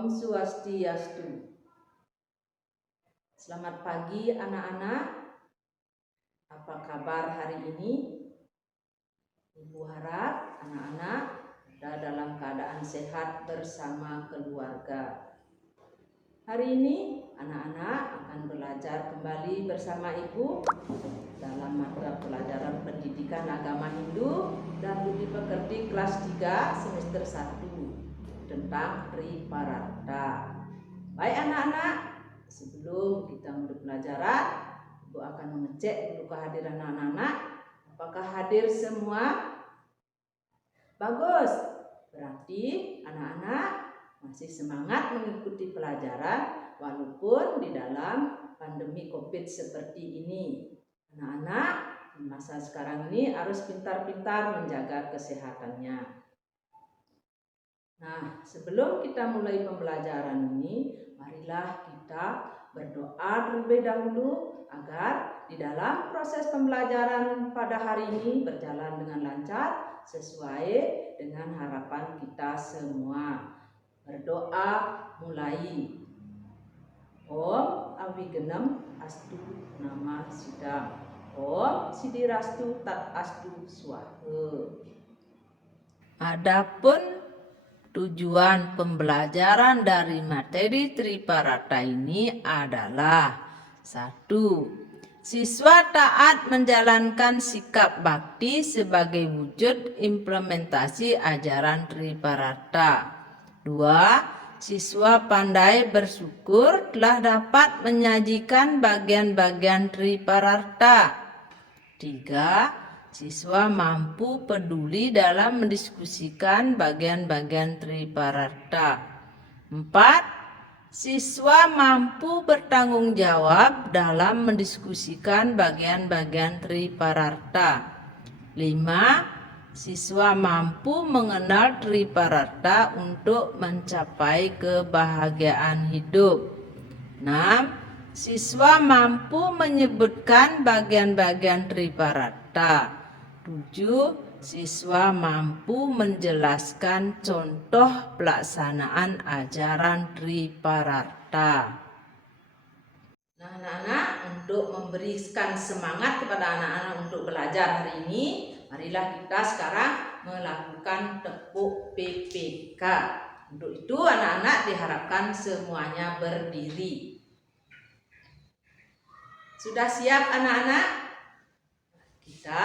Om Swastiastu. Selamat pagi anak-anak. Apa kabar hari ini? Ibu harap anak-anak berada dalam keadaan sehat bersama keluarga. Hari ini anak-anak akan belajar kembali bersama Ibu dalam mata pelajaran pendidikan agama Hindu dan budi pekerti kelas 3 semester 1 tentang Triparata. Baik anak-anak, sebelum kita mulai pelajaran, Ibu akan mengecek dulu kehadiran anak-anak. Apakah hadir semua? Bagus. Berarti anak-anak masih semangat mengikuti pelajaran walaupun di dalam pandemi COVID seperti ini. Anak-anak di masa sekarang ini harus pintar-pintar menjaga kesehatannya. Nah, sebelum kita mulai pembelajaran ini, marilah kita berdoa terlebih dahulu agar di dalam proses pembelajaran pada hari ini berjalan dengan lancar sesuai dengan harapan kita semua. Berdoa mulai. Om Awigenem Astu Nama Sidam. Om Sidirastu Tat Astu Swaha. Adapun tujuan pembelajaran dari materi Triparata ini adalah 1. Siswa taat menjalankan sikap bakti sebagai wujud implementasi ajaran Triparata. 2. Siswa pandai bersyukur telah dapat menyajikan bagian-bagian Triparata. 3. Siswa mampu peduli dalam mendiskusikan bagian-bagian Triparata. 4. Siswa mampu bertanggung jawab dalam mendiskusikan bagian-bagian Triparata. 5. Siswa mampu mengenal Triparata untuk mencapai kebahagiaan hidup. 6. Siswa mampu menyebutkan bagian-bagian Triparata. 7. Siswa mampu menjelaskan contoh pelaksanaan ajaran Triparata. Nah, anak-anak, untuk memberikan semangat kepada anak-anak untuk belajar hari ini, marilah kita sekarang melakukan tepuk PPK. Untuk itu anak-anak diharapkan semuanya berdiri. Sudah siap anak-anak? Kita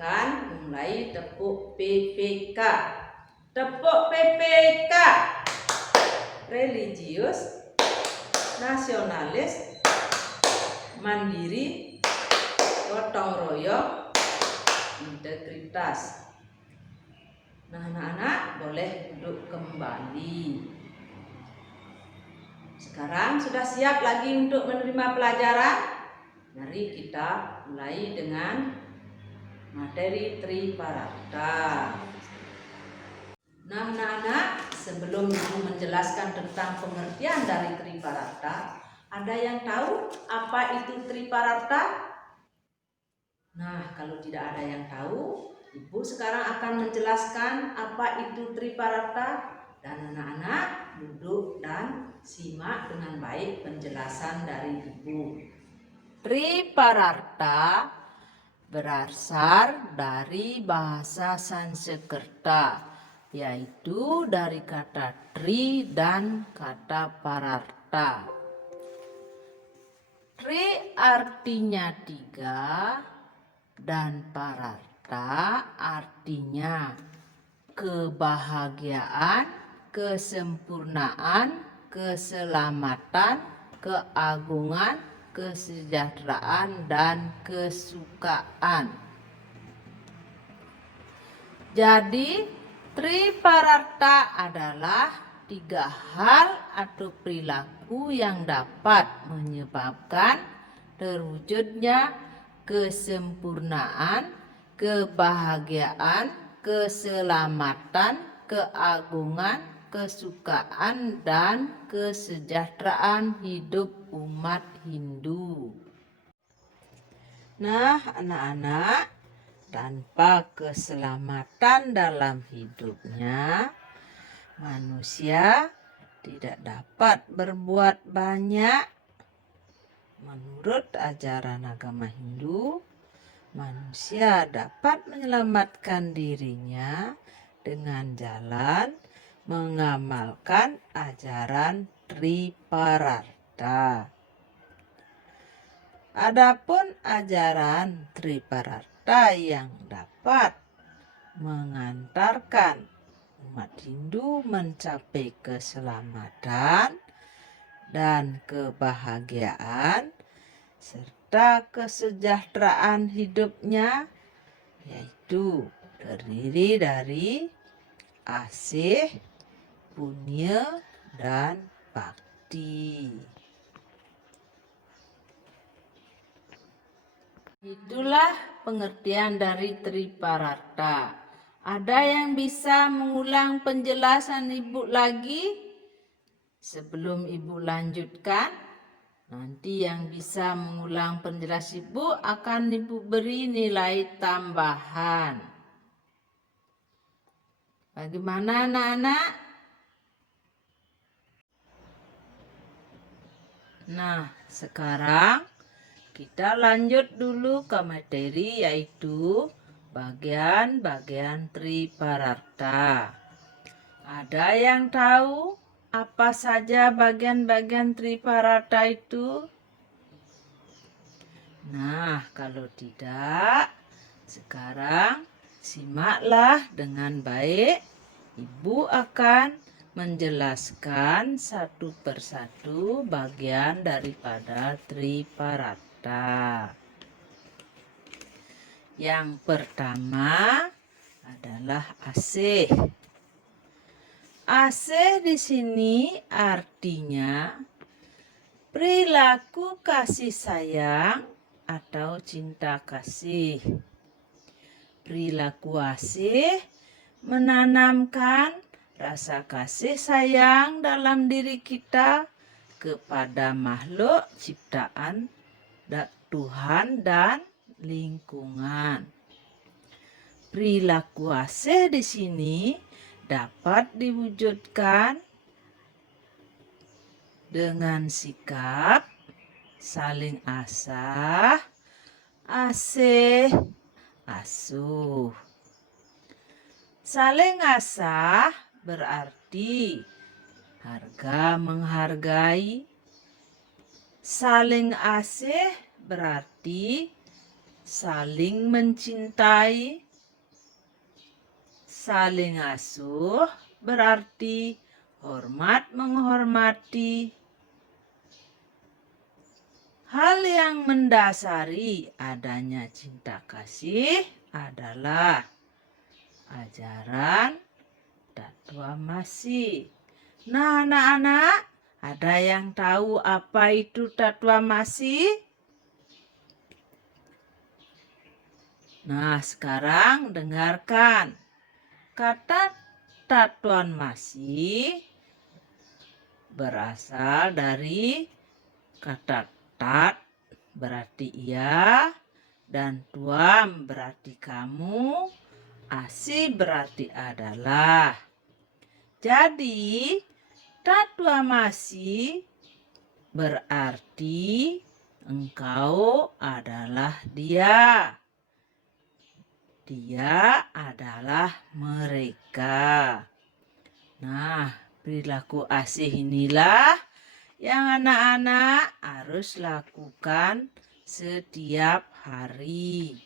akan mulai tepuk PPK. Tepuk PPK. Religius, nasionalis, mandiri, gotong royong, integritas. Nah, anak-anak boleh duduk kembali. Sekarang sudah siap lagi untuk menerima pelajaran? Mari kita mulai dengan materi Triparata. Nah, anak-anak, sebelum Ibu menjelaskan tentang pengertian dari Triparata, ada yang tahu apa itu Triparata? Nah, kalau tidak ada yang tahu, Ibu sekarang akan menjelaskan apa itu Triparata, dan anak-anak duduk dan simak dengan baik penjelasan dari Ibu. Triparata berasal dari bahasa Sanskerta, yaitu dari kata tri dan kata pararta. Tri artinya 3 dan pararta artinya kebahagiaan, kesempurnaan, keselamatan, keagungan, kesejahteraan, dan kesukaan. Jadi Triparata adalah 3 hal atau perilaku yang dapat menyebabkan terwujudnya kesempurnaan, kebahagiaan, keselamatan, keagungan, kesukaan, dan kesejahteraan hidup umat Hindu. Nah, anak-anak, tanpa keselamatan dalam hidupnya, manusia tidak dapat berbuat banyak. Menurut ajaran agama Hindu, manusia dapat menyelamatkan dirinya dengan jalan mengamalkan ajaran Triparata. Adapun ajaran Triparata yang dapat mengantarkan umat Hindu mencapai keselamatan dan kebahagiaan serta kesejahteraan hidupnya, yaitu terdiri dari asih, punya, dan bakti. Itulah pengertian dari Triparata. Ada yang bisa mengulang penjelasan Ibu lagi? Sebelum Ibu lanjutkan, nanti yang bisa mengulang penjelasan Ibu akan Ibu beri nilai tambahan. Bagaimana anak-anak? Nah, sekarang kita lanjut dulu ke materi, yaitu bagian-bagian Triparata. Ada yang tahu apa saja bagian-bagian Triparata itu? Nah, kalau tidak, sekarang simaklah dengan baik. Ibu akan menjelaskan satu persatu bagian daripada Triparata. Yang pertama adalah asih. Asih di sini artinya perilaku kasih sayang atau cinta kasih. Perilaku asih menanamkan rasa kasih sayang dalam diri kita kepada makhluk ciptaan Tuhan dan lingkungan. Perilaku asih di sini dapat diwujudkan dengan sikap saling asah, asih, asuh. Saling asah berarti harga menghargai. Saling asih berarti saling mencintai. Saling asuh berarti hormat menghormati. Hal yang mendasari adanya cinta kasih adalah ajaran Tatwamasi. Nah, anak-anak, ada yang tahu apa itu Tatwamasi? Nah, sekarang dengarkan. Kata Tatwamasi berasal dari kata tat berarti iya, dan tuam berarti kamu, asi berarti adalah. Jadi Tatwamasi berarti engkau adalah dia. Dia adalah mereka. Nah, perilaku asih inilah yang anak-anak harus lakukan setiap hari.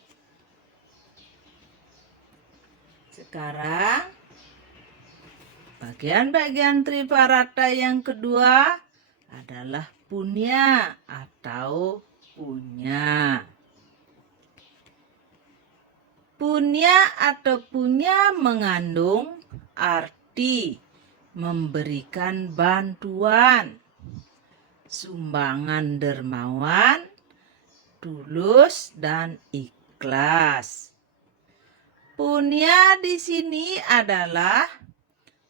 Sekarang, bagian-bagian Triparata yang kedua adalah punya atau punya. Punya atau punya mengandung arti memberikan bantuan, sumbangan dermawan, tulus, dan ikhlas. Punya di sini adalah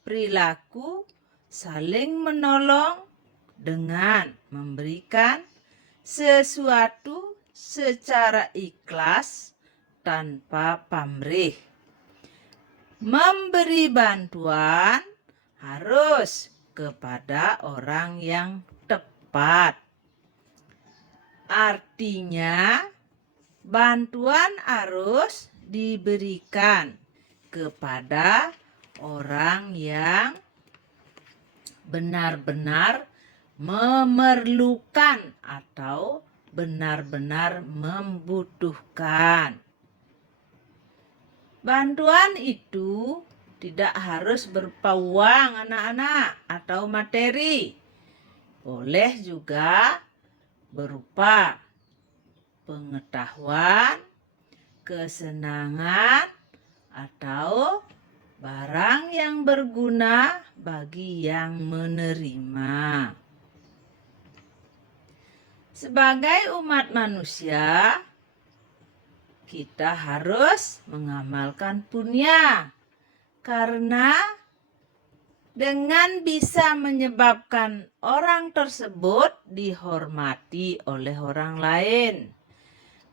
perilaku saling menolong dengan memberikan sesuatu secara ikhlas tanpa pamrih. Memberi bantuan harus kepada orang yang tepat. Artinya, bantuan harus diberikan kepada orang yang benar-benar memerlukan atau benar-benar membutuhkan. Bantuan itu tidak harus berupa uang anak-anak atau materi. Boleh juga berupa pengetahuan, kesenangan, atau barang yang berguna bagi yang menerima. Sebagai umat manusia, kita harus mengamalkan punya, karena dengan bisa menyebabkan orang tersebut dihormati oleh orang lain.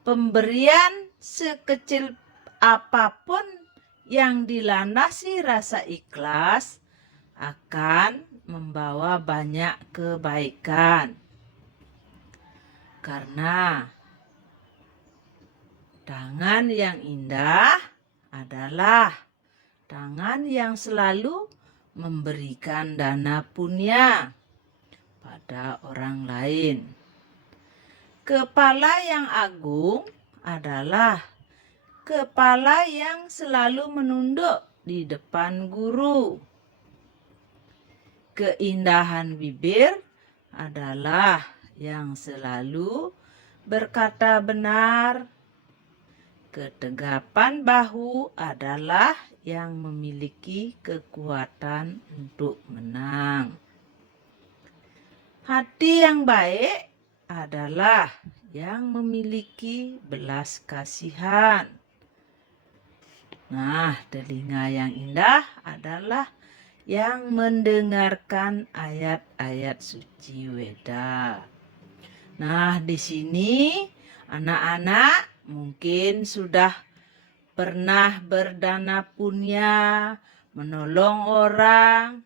Pemberian sekecil apapun yang dilandasi rasa ikhlas akan membawa banyak kebaikan. Karena tangan yang indah adalah tangan yang selalu memberikan dana punya pada orang lain. Kepala yang agung adalah kepala yang selalu menunduk di depan guru. Keindahan bibir adalah yang selalu berkata benar. Ketegapan bahu adalah yang memiliki kekuatan untuk menang. Hati yang baik adalah yang memiliki belas kasihan. Nah, telinga yang indah adalah yang mendengarkan ayat-ayat suci Weda. Nah, di sini anak-anak mungkin sudah pernah berdana punya, menolong orang.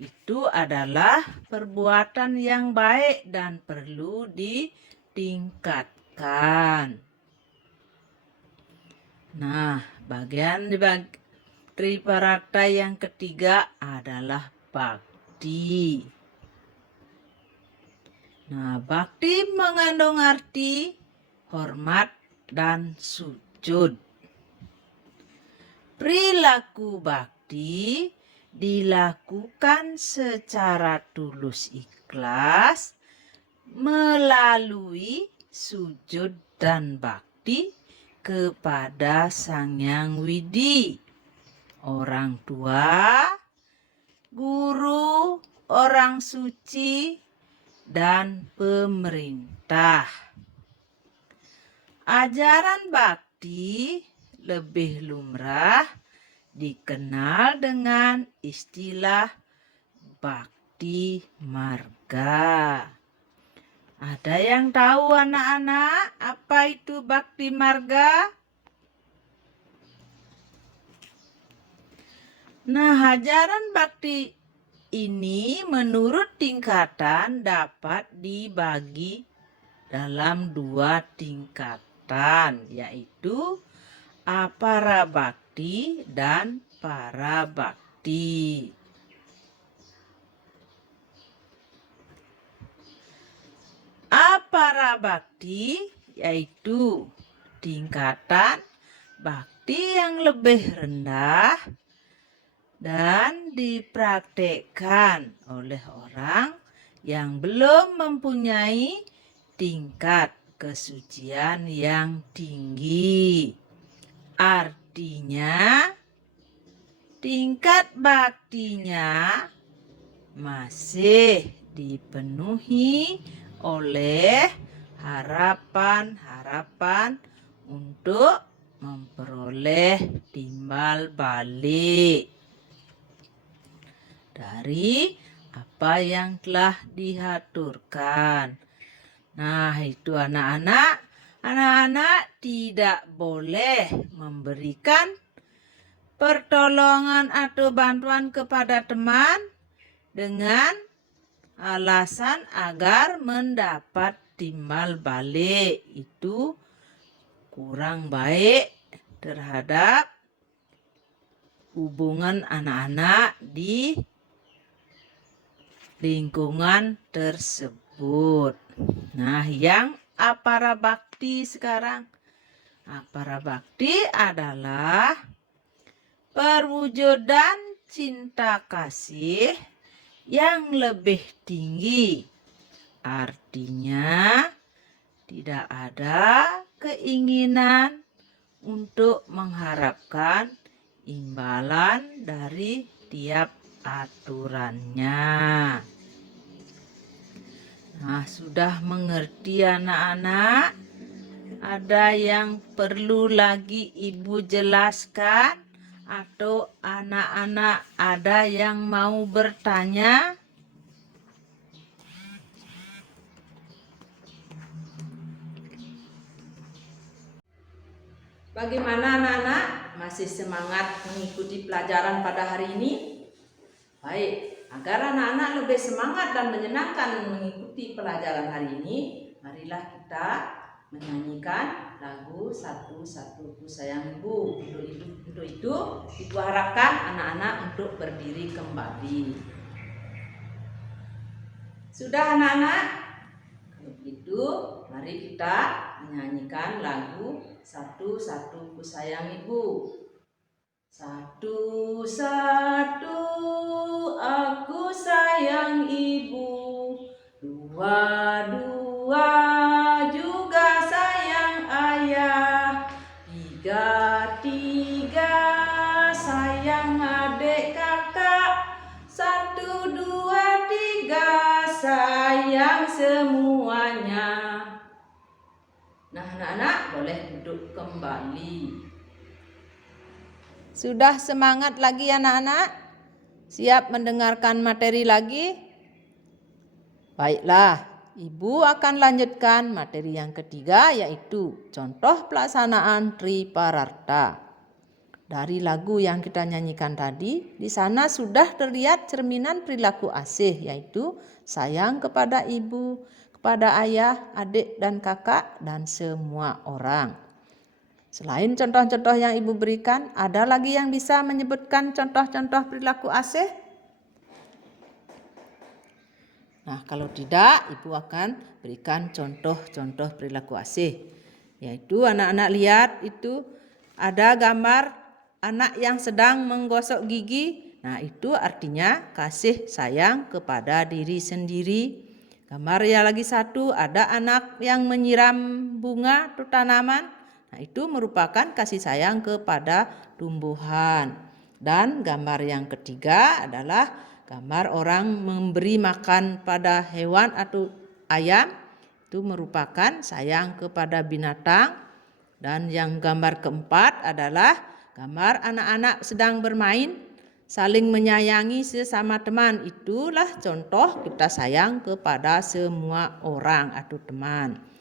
Itu adalah perbuatan yang baik dan perlu ditingkatkan. Nah, bagian Triparata yang ketiga adalah bakti. Nah, bakti mengandung arti hormat dan sujud. Perilaku bakti dilakukan secara tulus ikhlas melalui sujud dan bakti kepada Sang Hyang Widi, orang tua, guru, orang suci, dan pemerintah. Ajaran bakti lebih lumrah dikenal dengan istilah bakti marga. Ada yang tahu anak-anak apa itu bakti marga? Nah, ajaran bakti ini menurut tingkatan dapat dibagi dalam 2 tingkatan, yaitu apara bakti dan para bakti. Apara bakti yaitu tingkatan bakti yang lebih rendah dan dipraktekkan oleh orang yang belum mempunyai tingkat kesucian yang tinggi. Artinya, tingkat baktinya masih dipenuhi oleh harapan-harapan untuk memperoleh timbal balik dari apa yang telah diaturkan. Nah, itu anak-anak tidak boleh memberikan pertolongan atau bantuan kepada teman dengan alasan agar mendapat timbal balik. Itu kurang baik terhadap hubungan anak-anak di lingkungan tersebut. Nah, yang apara bakti sekarang. Apara bakti adalah perwujudan cinta kasih yang lebih tinggi. Artinya, tidak ada keinginan untuk mengharapkan imbalan dari tiap aturannya. Nah, sudah mengerti anak-anak? Ada yang perlu lagi ibu jelaskan? Atau anak-anak ada yang mau bertanya? Bagaimana anak-anak? Masih semangat mengikuti pelajaran pada hari ini? Baik, agar anak-anak lebih semangat dan menyenangkan mengikuti pelajaran hari ini, marilah kita menyanyikan lagu Satu-Satu Ku Sayang Ibu. Untuk itu, Ibu harapkan anak-anak untuk berdiri kembali. Sudah anak-anak? Kalau begitu, mari kita menyanyikan lagu Satu-Satu Ku Sayang Ibu. Satu-satu aku sayang ibu, dua-dua juga sayang ayah, tiga-tiga sayang adik kakak, satu, dua, tiga sayang semuanya. Nah, anak-anak boleh duduk kembali. Sudah semangat lagi anak-anak? Siap mendengarkan materi lagi? Baiklah, Ibu akan lanjutkan materi yang ketiga, yaitu contoh pelaksanaan Tripararta. Dari lagu yang kita nyanyikan tadi, di sana sudah terlihat cerminan perilaku asih, yaitu sayang kepada ibu, kepada ayah, adik dan kakak, dan semua orang. Selain contoh-contoh yang Ibu berikan, ada lagi yang bisa menyebutkan contoh-contoh perilaku asih? Nah, kalau tidak, Ibu akan berikan contoh-contoh perilaku asih. Yaitu anak-anak lihat itu ada gambar anak yang sedang menggosok gigi. Nah, itu artinya kasih sayang kepada diri sendiri. Gambar yang lagi satu, ada anak yang menyiram bunga atau tanaman. Nah, itu merupakan kasih sayang kepada tumbuhan. Dan gambar yang ketiga adalah gambar orang memberi makan pada hewan atau ayam. Itu merupakan sayang kepada binatang. Dan yang gambar keempat adalah gambar anak-anak sedang bermain, saling menyayangi sesama teman. Itulah contoh kita sayang kepada semua orang atau teman.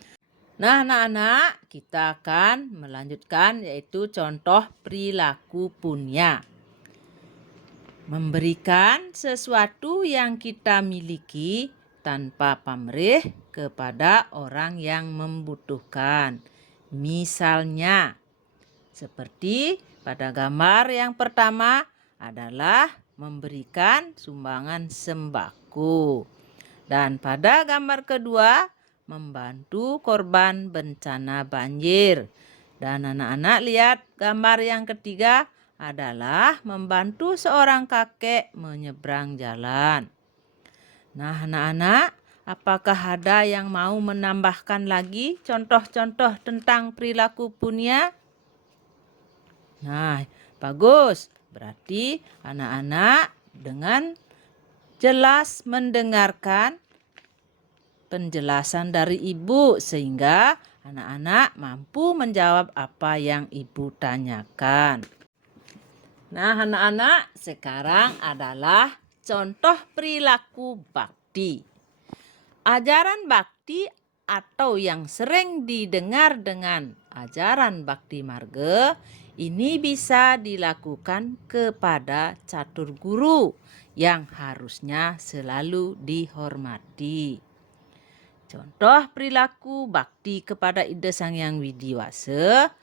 Nah, anak-anak, kita akan melanjutkan yaitu contoh perilaku punya. Memberikan sesuatu yang kita miliki tanpa pamrih kepada orang yang membutuhkan. Misalnya, seperti pada gambar yang pertama adalah memberikan sumbangan sembako. Dan pada gambar kedua, membantu korban bencana banjir. Dan anak-anak lihat gambar yang ketiga adalah membantu seorang kakek menyeberang jalan. Nah, anak-anak, apakah ada yang mau menambahkan lagi contoh-contoh tentang perilaku punya? Nah, bagus. Berarti anak-anak dengan jelas mendengarkan penjelasan dari ibu sehingga anak-anak mampu menjawab apa yang ibu tanyakan. Nah, anak-anak, sekarang adalah contoh perilaku bakti. Ajaran bakti atau yang sering didengar dengan ajaran bakti marga Ini bisa dilakukan kepada catur guru yang harusnya selalu dihormati. Contoh perilaku bakti kepada Ida Sang Hyang Widi Wasa,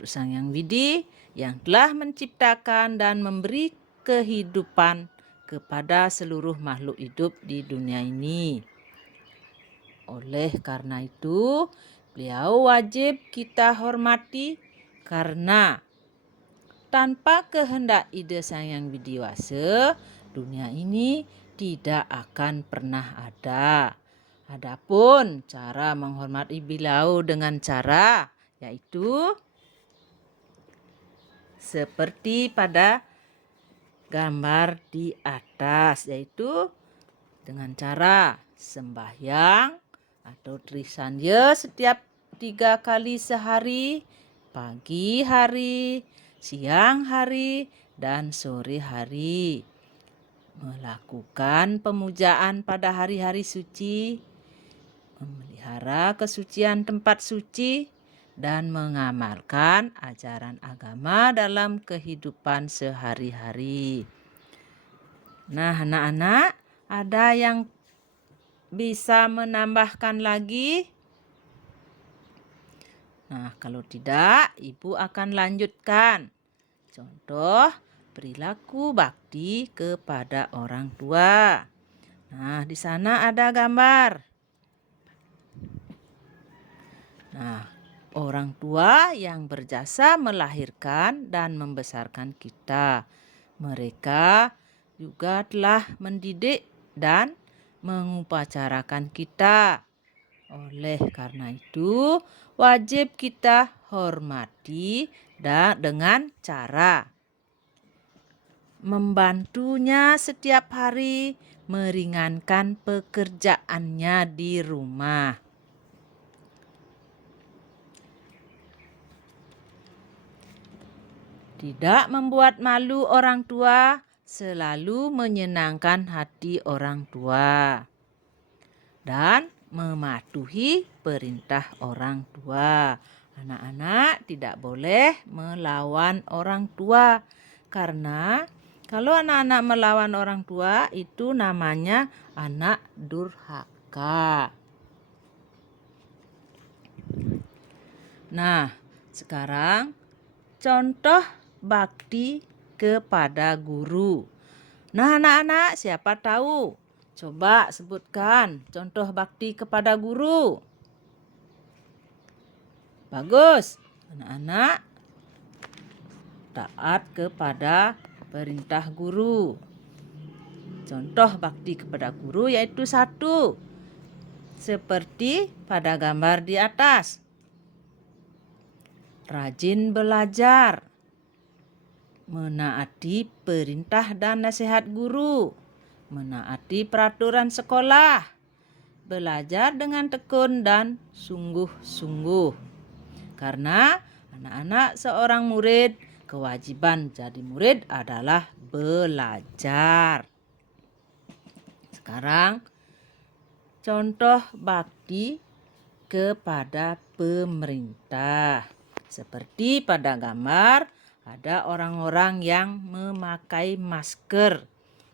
Sang Hyang Widi yang telah menciptakan dan memberi kehidupan kepada seluruh makhluk hidup di dunia ini. Oleh karena itu, beliau wajib kita hormati karena tanpa kehendak Ida Sang Hyang Widi Wasa, dunia ini tidak akan pernah ada. Adapun cara menghormati beliau dengan cara yaitu seperti pada gambar di atas, yaitu dengan cara sembahyang atau trisandya setiap 3 kali sehari, pagi hari, siang hari, dan sore hari. Melakukan pemujaan pada hari-hari suci, memelihara kesucian tempat suci, dan mengamalkan ajaran agama dalam kehidupan sehari-hari. Nah, anak-anak, ada yang bisa menambahkan lagi? Nah, kalau tidak, Ibu akan lanjutkan. Contoh perilaku bakti kepada orang tua. Nah, di sana ada gambar. Nah, orang tua yang berjasa melahirkan dan membesarkan kita. Mereka juga telah mendidik dan mengupacarakan kita. Oleh karena itu, wajib kita hormati dengan cara membantunya setiap hari, meringankan pekerjaannya di rumah. Tidak membuat malu orang tua, selalu menyenangkan hati orang tua. Dan mematuhi perintah orang tua. Anak-anak tidak boleh melawan orang tua. Karena kalau anak-anak melawan orang tua itu namanya anak durhaka. Nah, sekarang contoh bakti kepada guru. Nah, anak-anak, siapa tahu? Coba sebutkan contoh bakti kepada guru. Bagus. Anak-anak taat kepada perintah guru. Contoh bakti kepada guru yaitu 1. Seperti pada gambar di atas. Rajin belajar. Menaati perintah dan nasihat guru. Menaati peraturan sekolah. Belajar dengan tekun dan sungguh-sungguh. Karena anak-anak seorang murid, kewajiban jadi murid adalah belajar. Sekarang contoh bakti kepada pemerintah. Seperti pada gambar, ada orang-orang yang memakai masker.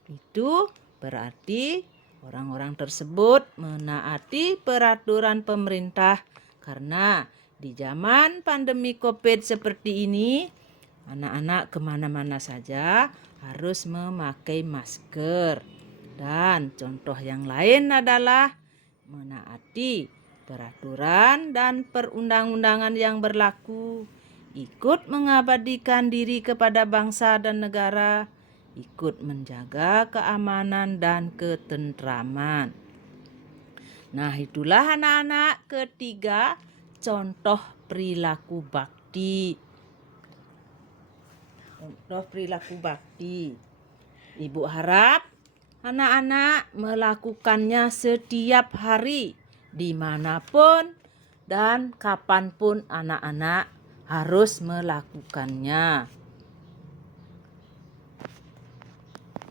Itu berarti orang-orang tersebut menaati peraturan pemerintah karena di zaman pandemi COVID seperti ini, anak-anak kemana-mana saja harus memakai masker. Dan contoh yang lain adalah menaati peraturan dan perundang-undangan yang berlaku, ikut mengabdikan diri kepada bangsa dan negara, ikut menjaga keamanan dan ketentraman. Nah, itulah anak-anak ketiga contoh perilaku bakti. Contoh perilaku bakti. Ibu harap anak-anak melakukannya setiap hari, dimanapun dan kapanpun anak-anak harus melakukannya.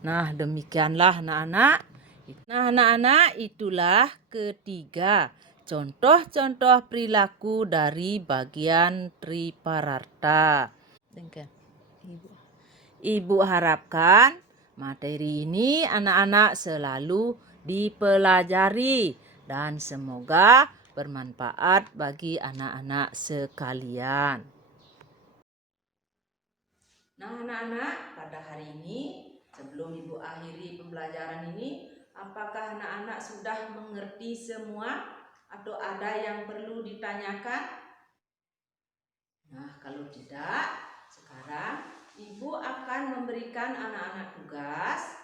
Nah, demikianlah anak-anak. Nah, anak-anak, itulah ketiga contoh-contoh perilaku dari bagian Tripararta. Dengan Ibu harapkan materi ini anak-anak selalu dipelajari dan semoga bermanfaat bagi anak-anak sekalian. Nah, anak-anak, pada hari ini sebelum Ibu akhiri pembelajaran ini, apakah anak-anak sudah mengerti semua atau ada yang perlu ditanyakan? Nah, kalau tidak, sekarang Ibu akan memberikan anak-anak tugas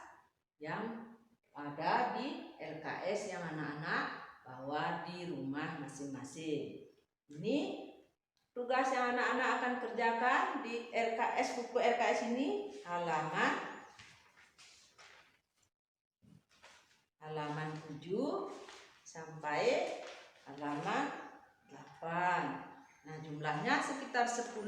yang ada di LKS yang anak-anak bawa di rumah masing-masing. Ini tugas yang anak-anak akan kerjakan di LKS, buku LKS ini halaman 7 sampai halaman 8. Nah, jumlahnya sekitar 10,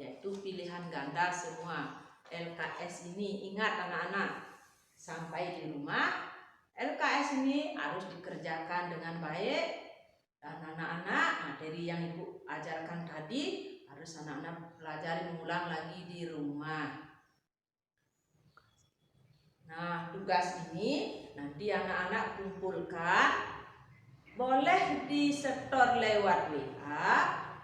yaitu pilihan ganda semua. LKS ini ingat anak-anak, sampai di rumah LKS ini harus dikerjakan dengan baik. Dan anak-anak, materi yang Ibu ajarkan tadi harus anak-anak pelajari mengulang lagi di rumah. Nah, tugas ini nanti anak-anak kumpulkan, boleh disetor lewat WA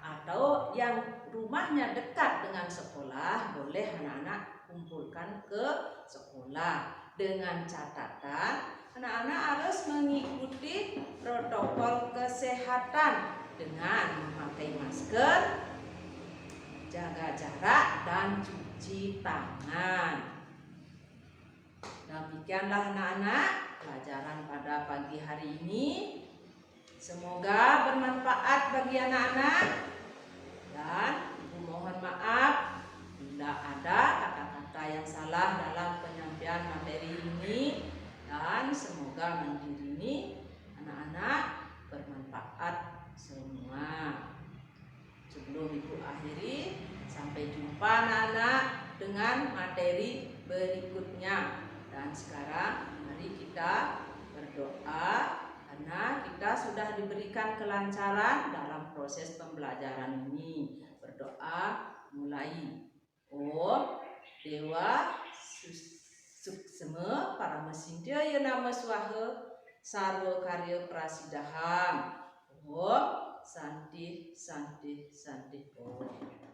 atau yang rumahnya dekat dengan sekolah, boleh anak-anak kumpulkan ke sekolah. Dengan catatan anak-anak harus mengikuti protokol kesehatan dengan memakai masker, jaga jarak, dan cuci tangan. Demikianlah anak-anak pelajaran pada pagi hari ini. Semoga bermanfaat bagi anak-anak, dan Ibu mohon maaf bila ada kata-kata yang salah dalam penyampaian materi ini, dan semoga materi ini anak-anak bermanfaat semua. Sebelum Ibu akhiri, sampai jumpa anak-anak dengan materi berikutnya. Dan sekarang mari kita berdoa karena kita sudah diberikan kelancaran dalam proses pembelajaran ini. Berdoa mulai. Om Dewa Suksema Paramesindya Nama Swaha Sarwa Karya Prasidahang. Om Santi Santi Santi Om.